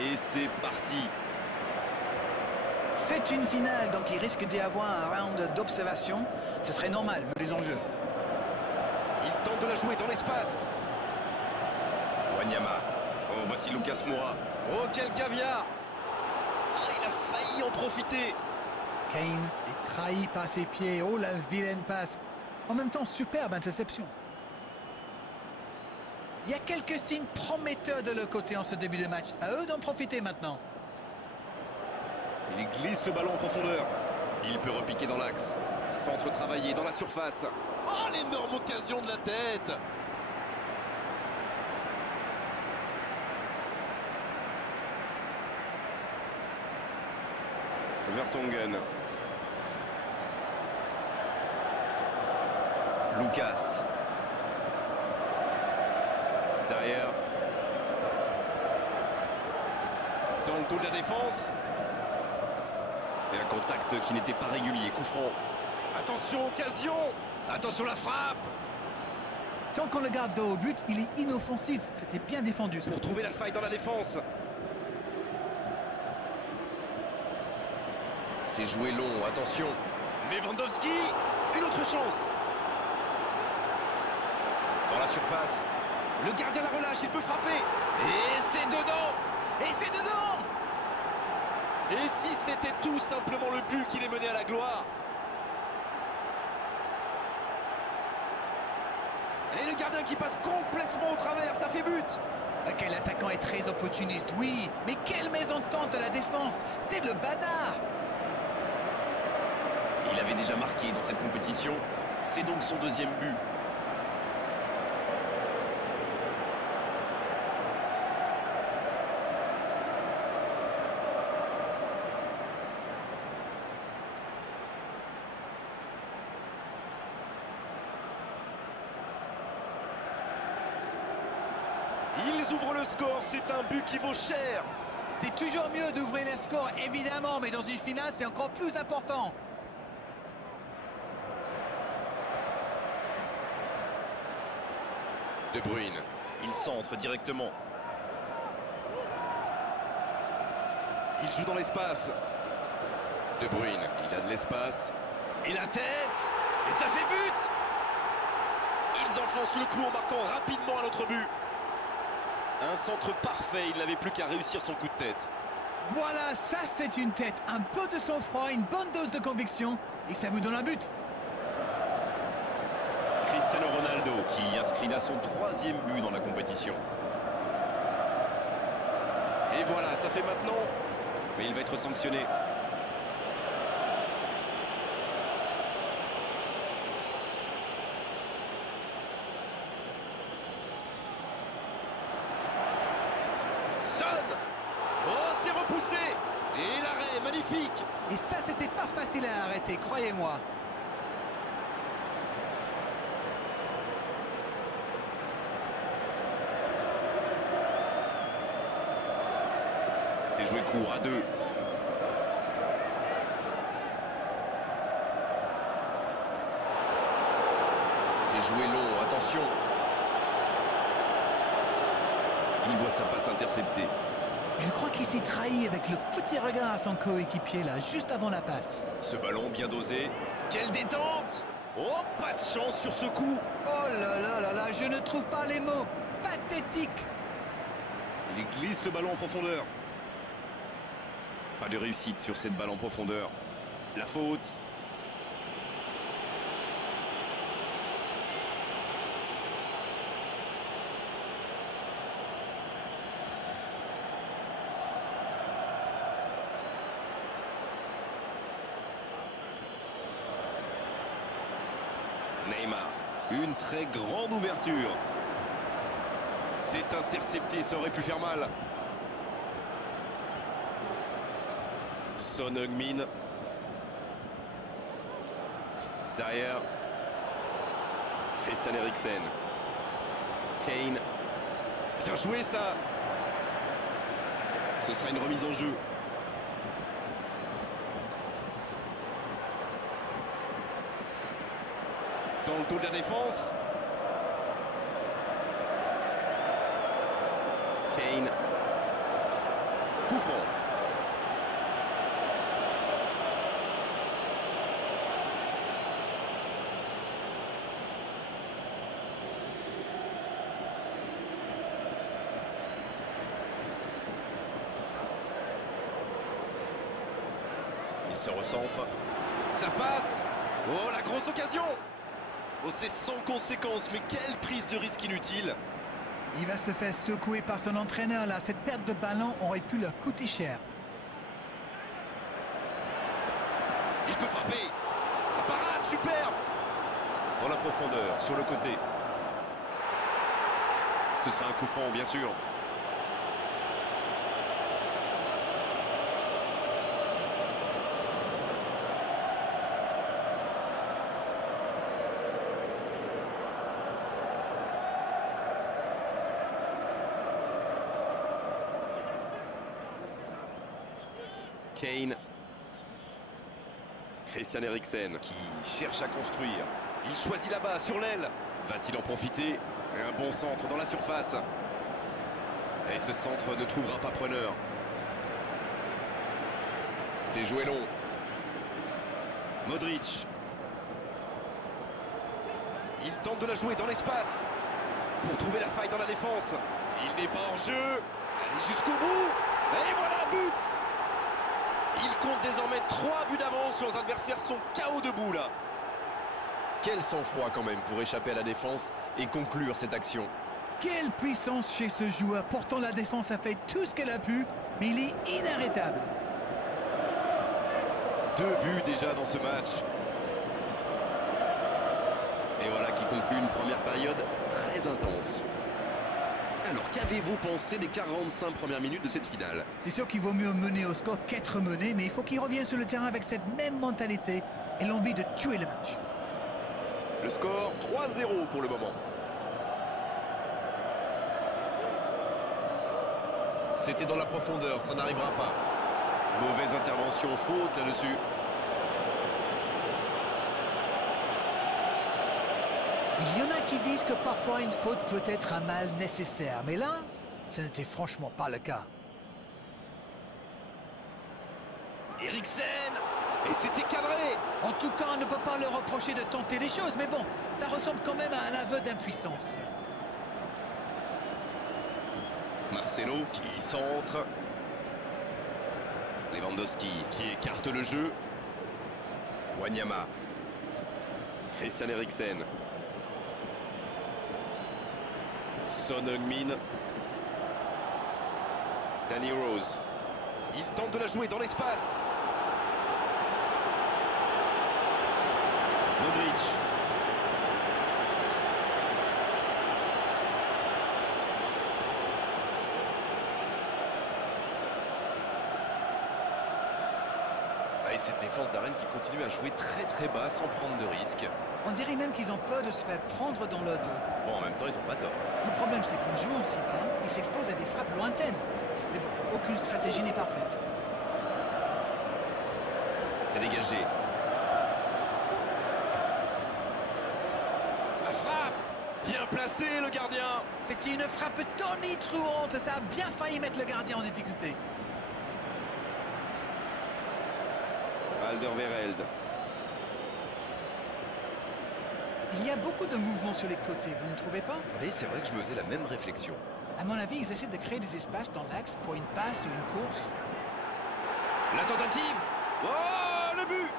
Et c'est parti. C'est une finale, donc il risque d'y avoir un round d'observation. Ce serait normal, vu les enjeux. Il tente de la jouer dans l'espace. Wanyama. Oh, voici Lucas Moura. Oh, quel caviar. Ah, il a failli en profiter. Kane est trahi par ses pieds. Oh, la vilaine passe. En même temps, superbe interception. Il y a quelques signes prometteurs de leur côté en ce début de match. À eux d'en profiter maintenant. Il glisse le ballon en profondeur. Il peut repiquer dans l'axe. Centre travaillé dans la surface. Oh, l'énorme occasion de la tête. Vertonghen. Lucas. Derrière. Dans le dos de la défense. Et un contact qui n'était pas régulier. Coup franc. Attention, occasion. Attention, la frappe. Tant qu'on le garde dos au but, il est inoffensif. C'était bien défendu. Pour trouver la faille dans la défense. C'est joué long, attention. Lewandowski. Une autre chance. Dans la surface. Le gardien la relâche, il peut frapper. Et c'est dedans. Et c'est dedans! Et si c'était tout simplement le but qui les menait à la gloire? Et le gardien qui passe complètement au travers, ça fait but. Ok, l'attaquant est très opportuniste, oui. Mais quelle mésentente à la défense! C'est le bazar! Il avait déjà marqué dans cette compétition. C'est donc son deuxième but. Ils ouvrent le score, c'est un but qui vaut cher. C'est toujours mieux d'ouvrir les scores, évidemment, mais dans une finale, c'est encore plus important. De Bruyne, il centre directement. Il joue dans l'espace. De Bruyne, il a de l'espace. Et la tête. Et ça fait but. Ils enfoncent le clou en marquant rapidement à notre but. Un centre parfait, il n'avait plus qu'à réussir son coup de tête. Voilà, ça c'est une tête. Un peu de sang-froid, une bonne dose de conviction, et ça vous donne un but. Cristiano Ronaldo qui inscrit là son troisième but dans la compétition. Et voilà, ça fait maintenant. Mais il va être sanctionné. Son. Oh, c'est repoussé. Et l'arrêt, magnifique. Et ça, c'était pas facile à arrêter, croyez-moi. C'est joué court à deux. C'est joué long, attention. Il voit sa passe interceptée. Je crois qu'il s'est trahi avec le petit regard à son coéquipier là, juste avant la passe. Ce ballon bien dosé. Quelle détente! Oh, pas de chance sur ce coup. Oh là là là là, je ne trouve pas les mots. Pathétique. Il glisse le ballon en profondeur. Pas de réussite sur cette balle en profondeur. La faute. Neymar, une très grande ouverture. C'est intercepté, ça aurait pu faire mal. Son Heung-min. Derrière. Christian Eriksen. Kane. Bien joué ça. Ce sera une remise en jeu. Dans le dos de la défense. Kane. coup franc. Il se recentre. Ça passe. Oh, la grosse occasion. Oh, c'est sans conséquence, mais quelle prise de risque inutile. Il va se faire secouer par son entraîneur là. Cette perte de ballon aurait pu leur coûter cher. Il peut frapper. La parade, superbe. Dans la profondeur, sur le côté. Ce sera un coup franc, bien sûr. Kane. Christian Eriksen qui cherche à construire. Il choisit là-bas, sur l'aile. Va-t-il en profiter? Un bon centre dans la surface. Et ce centre ne trouvera pas preneur. C'est joué long. Modric. Il tente de la jouer dans l'espace pour trouver la faille dans la défense. Il n'est pas hors jeu. Allez jusqu'au bout. Et voilà, but! Il compte désormais 3 buts d'avance. Leurs adversaires sont KO debout là. Quel sang-froid quand même pour échapper à la défense et conclure cette action. Quelle puissance chez ce joueur. Pourtant la défense a fait tout ce qu'elle a pu, mais il est inarrêtable. 2 buts déjà dans ce match. Et voilà qui conclut une première période très intense. Alors qu'avez-vous pensé des 45 premières minutes de cette finale? C'est sûr qu'il vaut mieux mener au score qu'être mené, mais il faut qu'il revienne sur le terrain avec cette même mentalité et l'envie de tuer le match. Le score 3-0 pour le moment. C'était dans la profondeur, ça n'arrivera pas. Mauvaise intervention, faute là-dessus. Il y en a qui disent que parfois une faute peut être un mal nécessaire, mais là, ce n'était franchement pas le cas. Eriksen. Et c'était cadré. En tout cas, on ne peut pas leur reprocher de tenter des choses, mais bon, ça ressemble quand même à un aveu d'impuissance. Marcelo qui centre. Lewandowski qui écarte le jeu. Wanyama. Christian Eriksen. Son Heung-min. Danny Rose. Il tente de la jouer dans l'espace. Modric. Et cette défense d'Arène qui continue à jouer très bas sans prendre de risques. On dirait même qu'ils ont peur de se faire prendre dans le dos. Bon, en même temps, ils n'ont pas tort. Le problème, c'est qu'en jouant si bas, ils s'exposent à des frappes lointaines. Mais bon, aucune stratégie n'est parfaite. C'est dégagé. La frappe! Bien placé, le gardien! C'était une frappe tonitruante. Ça a bien failli mettre le gardien en difficulté. Alderweireld. Il y a beaucoup de mouvements sur les côtés, vous ne trouvez pas? Oui, c'est vrai que je me faisais la même réflexion. À mon avis, ils essaient de créer des espaces dans l'axe pour une passe ou une course. La tentative! Oh, le but!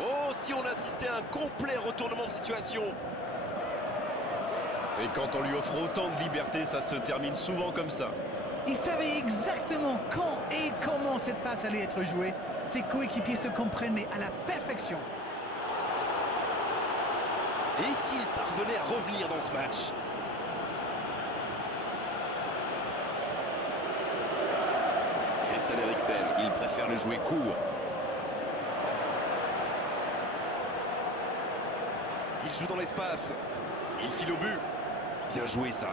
Oh, si on assistait à un complet retournement de situation. Et quand on lui offre autant de liberté, ça se termine souvent comme ça. Il savait exactement quand et comment cette passe allait être jouée. Ses coéquipiers se comprennent, mais à la perfection. Et s'il parvenait à revenir dans ce match? Christian Eriksen, il préfère le jouer court. Il joue dans l'espace. Il file au but. Bien joué ça.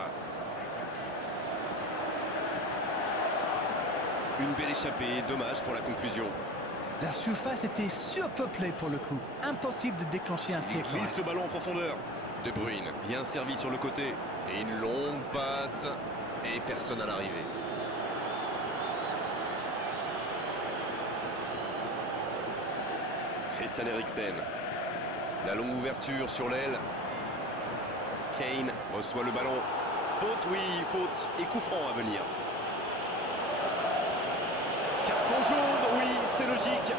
Une belle échappée, dommage pour la conclusion. La surface était surpeuplée pour le coup. Impossible de déclencher un tir. Il glisse le ballon en profondeur. De Bruyne, bien servi sur le côté. Et une longue passe. Et personne à l'arrivée. Christian Eriksen. La longue ouverture sur l'aile. Kane reçoit le ballon. Faute, oui, faute. Et coup franc à venir. Carton jaune, oui, c'est logique.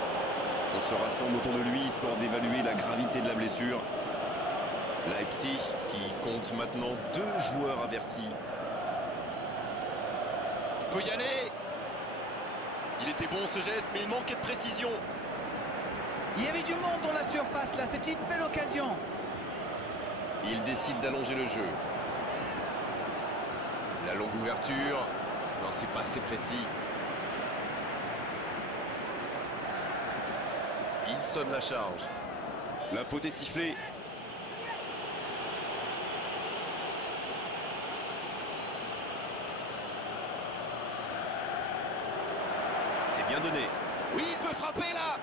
On se rassemble autour de lui, histoire d'évaluer la gravité de la blessure. Leipzig qui compte maintenant 2 joueurs avertis. Il peut y aller. Il était bon ce geste, mais il manquait de précision. Il y avait du monde dans la surface là, c'était une belle occasion. Il décide d'allonger le jeu. La longue ouverture. Non, c'est pas assez précis. Il sonne la charge. La faute est sifflée. C'est bien donné. Oui, il peut frapper là.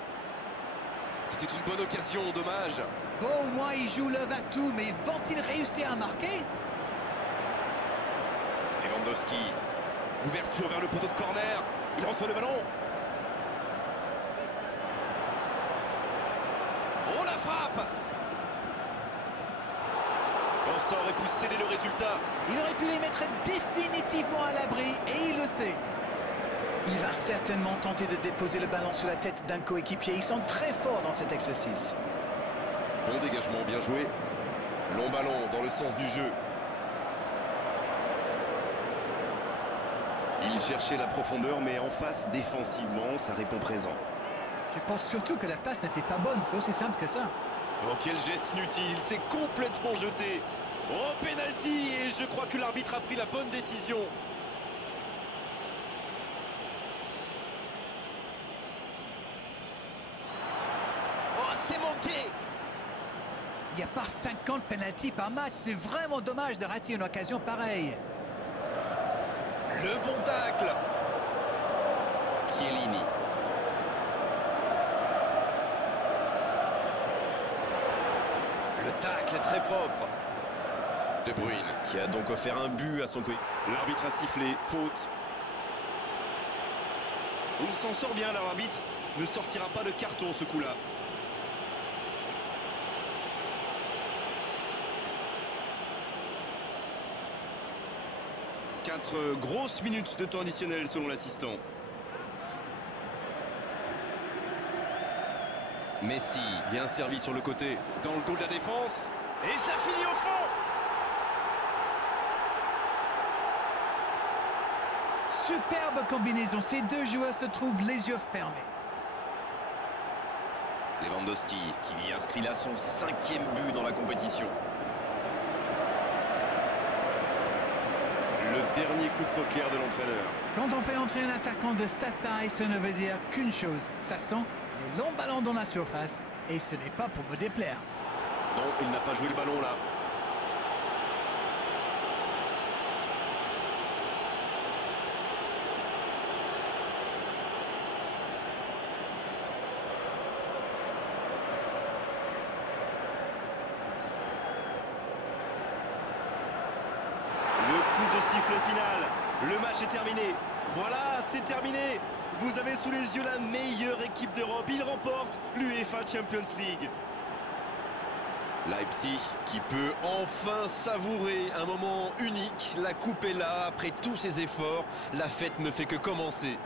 C'était une bonne occasion, dommage. Bon, au moins il joue le va-tout, mais vont-ils réussir à marquer? Lewandowski. Ouverture vers le poteau de corner. Il reçoit le ballon. Oh, la frappe! Oh, ça aurait pu sceller le résultat. Il aurait pu les mettre définitivement à l'abri, et il le sait. Il va certainement tenter de déposer le ballon sur la tête d'un coéquipier. Ils sont très forts dans cet exercice. Bon dégagement, bien joué. Long ballon dans le sens du jeu. Il cherchait la profondeur, mais en face, défensivement, ça répond présent. Je pense surtout que la passe n'était pas bonne, c'est aussi simple que ça. Oh, quel geste inutile, c'est complètement jeté. Oh, penalty, et je crois que l'arbitre a pris la bonne décision. Oh, c'est manqué. Il n'y a pas 50 pénaltys par match, c'est vraiment dommage de rater une occasion pareille. Le bon tacle. Chiellini. Le tacle très propre. De Bruyne qui a donc offert un but à son coéquipier. L'arbitre a sifflé, faute. Il s'en sort bien là, l'arbitre ne sortira pas de carton ce coup-là. Quatre grosses minutes de temps additionnel selon l'assistant. Messi, bien servi sur le côté. Dans le goal de la défense. Et ça finit au fond. Superbe combinaison, ces deux joueurs se trouvent les yeux fermés. Lewandowski qui inscrit là son 5e but dans la compétition. Le dernier coup de poker de l'entraîneur. Quand on fait entrer un attaquant de sa taille, ça ne veut dire qu'une chose. Ça sent les longs ballons dans la surface et ce n'est pas pour me déplaire. Non, il n'a pas joué le ballon là. Le coup de sifflet final. Le match est terminé. Voilà, c'est terminé. Vous avez sous les yeux la meilleure équipe d'Europe. Il remporte l'UEFA Champions League. Leipzig qui peut enfin savourer un moment unique. La coupe est là après tous ses efforts. La fête ne fait que commencer.